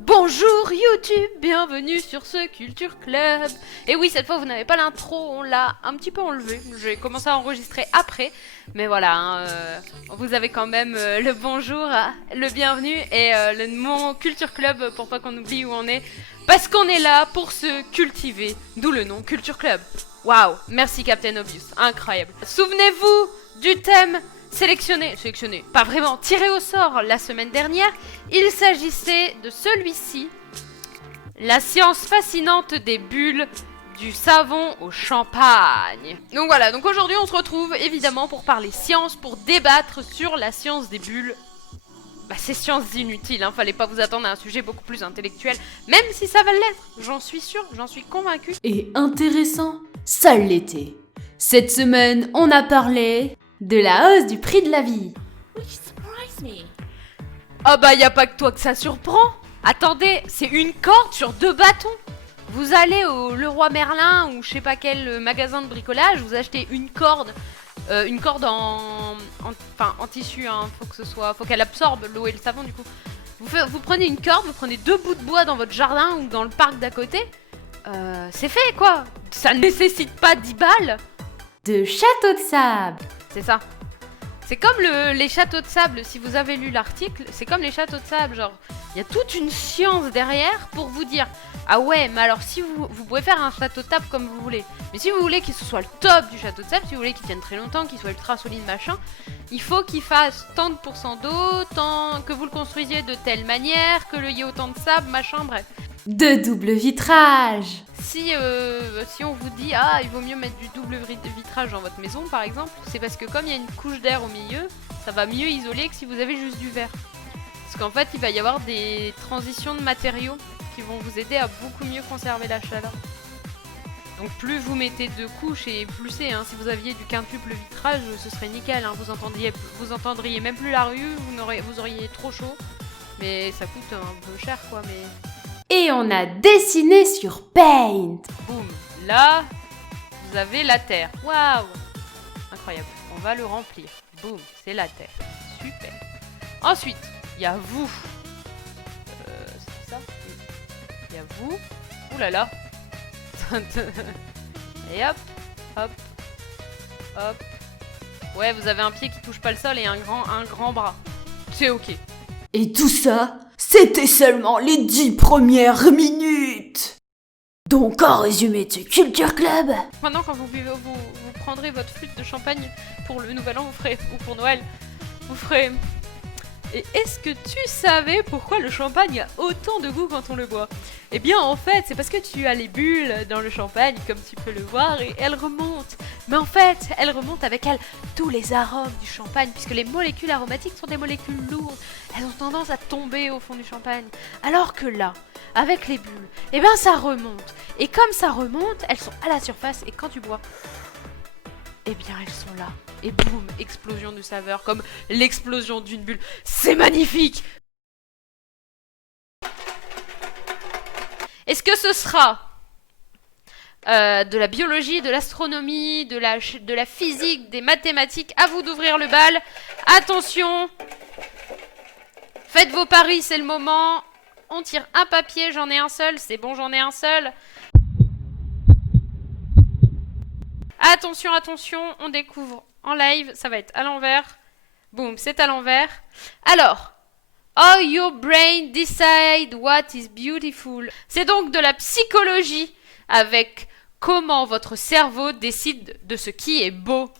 Bonjour YouTube, bienvenue sur ce Culture Club. Et oui, cette fois vous n'avez pas l'intro, on l'a un petit peu enlevé. J'ai commencé à enregistrer après, mais voilà, vous avez quand même le bonjour, le bienvenue et mon Culture Club pour pas qu'on oublie où on est. Parce qu'on est là pour se cultiver, d'où le nom Culture Club. Waouh, merci Captain Obvious, incroyable. Souvenez-vous du thème sélectionné, pas vraiment, tiré au sort la semaine dernière. Il s'agissait de celui-ci, la science fascinante des bulles du savon au champagne. Donc voilà, donc aujourd'hui on se retrouve évidemment pour parler science, pour débattre sur la science des bulles. Bah c'est science inutile, hein, fallait pas vous attendre à un sujet beaucoup plus intellectuel, même si ça va l'être, j'en suis sûre, j'en suis convaincue. Et intéressant, ça l'était. Cette semaine, on a parlé de la hausse du prix de la vie. Ah bah y a pas que toi que ça surprend. Attendez, c'est une corde sur 2 bâtons. Vous allez au Leroy Merlin ou je sais pas quel magasin de bricolage, vous achetez une corde en tissu, hein, faut qu'elle absorbe l'eau et le savon du coup. Vous prenez une corde, vous prenez 2 bouts de bois dans votre jardin ou dans le parc d'à côté. C'est fait quoi. Ça ne nécessite pas 10 balles. De château de sable. C'est ça. C'est comme les châteaux de sable, si vous avez lu l'article, c'est comme les châteaux de sable, genre, il y a toute une science derrière pour vous dire, ah ouais, mais alors si vous pouvez faire un château de sable comme vous voulez, mais si vous voulez qu'il soit le top du château de sable, si vous voulez qu'il tienne très longtemps, qu'il soit ultra solide, machin, il faut qu'il fasse tant de pourcents d'eau, tant que vous le construisiez de telle manière, que le y ait autant de sable, machin, bref. De double vitrage. Si on vous dit il vaut mieux mettre du double vitrage dans votre maison par exemple, c'est parce que comme il y a une couche d'air au milieu, ça va mieux isoler que si vous avez juste du verre. Parce qu'en fait il va y avoir des transitions de matériaux qui vont vous aider à beaucoup mieux conserver la chaleur. Donc plus vous mettez 2 couches et plus c'est, hein. Si vous aviez du quintuple vitrage ce serait nickel, hein. Vous entendriez même plus la rue, vous auriez trop chaud. Mais ça coûte un peu cher quoi, mais... Et on a dessiné sur Paint. Boum, là, vous avez la terre. Waouh, incroyable. On va le remplir. Boum, c'est la terre. Super. Ensuite, il y a vous. C'est ça? Il y a vous. Ouh là là. Et hop, hop, hop. Ouais, vous avez un pied qui touche pas le sol et un grand bras. C'est ok. Et tout ça, c'était seulement les 10 premières minutes. Donc en résumé de ce Culture Club, Maintenant, quand vous prendrez votre flûte de champagne pour le nouvel an, ou pour Noël, vous ferez... Et est-ce que tu savais pourquoi le champagne a autant de goût quand on le boit? Eh bien, en fait, c'est parce que tu as les bulles dans le champagne, comme tu peux le voir, et elles remontent. Mais en fait, elles remontent avec elles tous les arômes du champagne, puisque les molécules aromatiques sont des molécules lourdes. Elles ont tendance à tomber au fond du champagne. Alors que là, avec les bulles, eh bien, ça remonte. Et comme ça remonte, elles sont à la surface, et quand tu bois, eh bien, elles sont là. Et boum, explosion de saveur, comme l'explosion d'une bulle. C'est magnifique! Est-ce que ce sera de la biologie, de l'astronomie, de la physique, des mathématiques? À vous d'ouvrir le bal. Attention! Faites vos paris, c'est le moment. On tire un papier, j'en ai un seul. C'est bon, j'en ai un seul. Attention, attention, on découvre en live, ça va être à l'envers. Boum, c'est à l'envers. Alors, how your brain decide what is beautiful. C'est donc de la psychologie avec comment votre cerveau décide de ce qui est beau.